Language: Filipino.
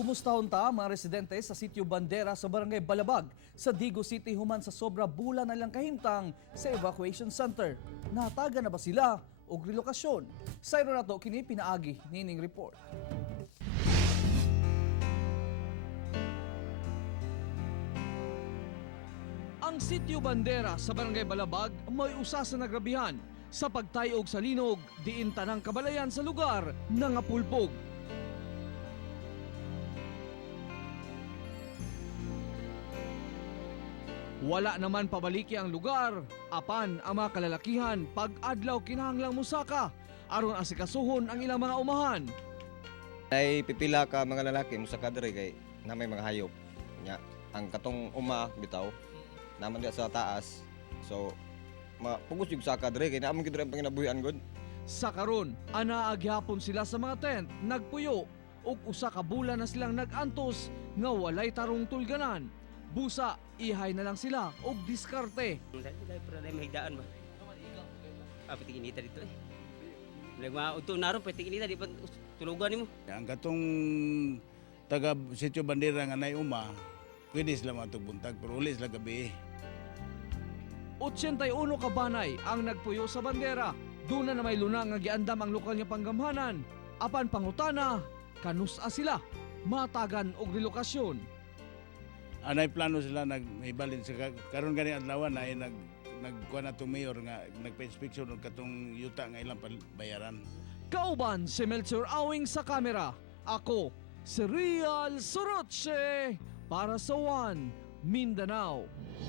Kumusta unta mga residente sa Sitio Bandera sa Barangay Balabag sa Digo City human sa sobra bula na lang kahimtang sa evacuation center. Nataga na ba sila og relokasyon? Sayro na to kini pinaagi nining report. Ang Sitio Bandera sa Barangay Balabag may usa sa nagrabihan sa pagtayog sa linog diin tanang kabalayan sa lugar nangapulpog. Wala naman pabaliki ang lugar, apan ang mga kalalakihan pag-adlaw kinahanglang musaka aron asikasuhon ang ilang mga umahan. Ay pipila ka mga lalaki sa kadre kay na may mga hayop. Nya ang katong uma bitaw naman diya sa taas. So mapugos jud sa kadre kay naamon gid ang panginabuhian gud. Sa karon, ana agyapon sila sa mga tent, nagpuyo ug usa ka bulan na silang nag-antos nga walay tarong tulganan. Busa, ihay na lang sila og diskarte. Dahil pero dahil mahigdaan ba? Pati kinita dito eh. Nagmauto na ron, pati kinita, di pa tulugan mo. Ang katong taga Sitio Bandera nga nay uma, pwede sila matugbuntag pero uli sila gabi. 81 ka banay ang nagpuyo sa bandera. Doon na may luna nga giandam ang lokal nga panggamhanan. Apan pangutana, kanusa sila, matagan og relokasyon. Anay plano sila naghibalin sa karon gani adlaw na ay nagkuha na tong mayor nga nagpa-inspeksyon og katong yuta nga ilang bayaran. Kauban si Melchor Awing sa kamera. Ako, si Real Sorotse para sa One Mindanao.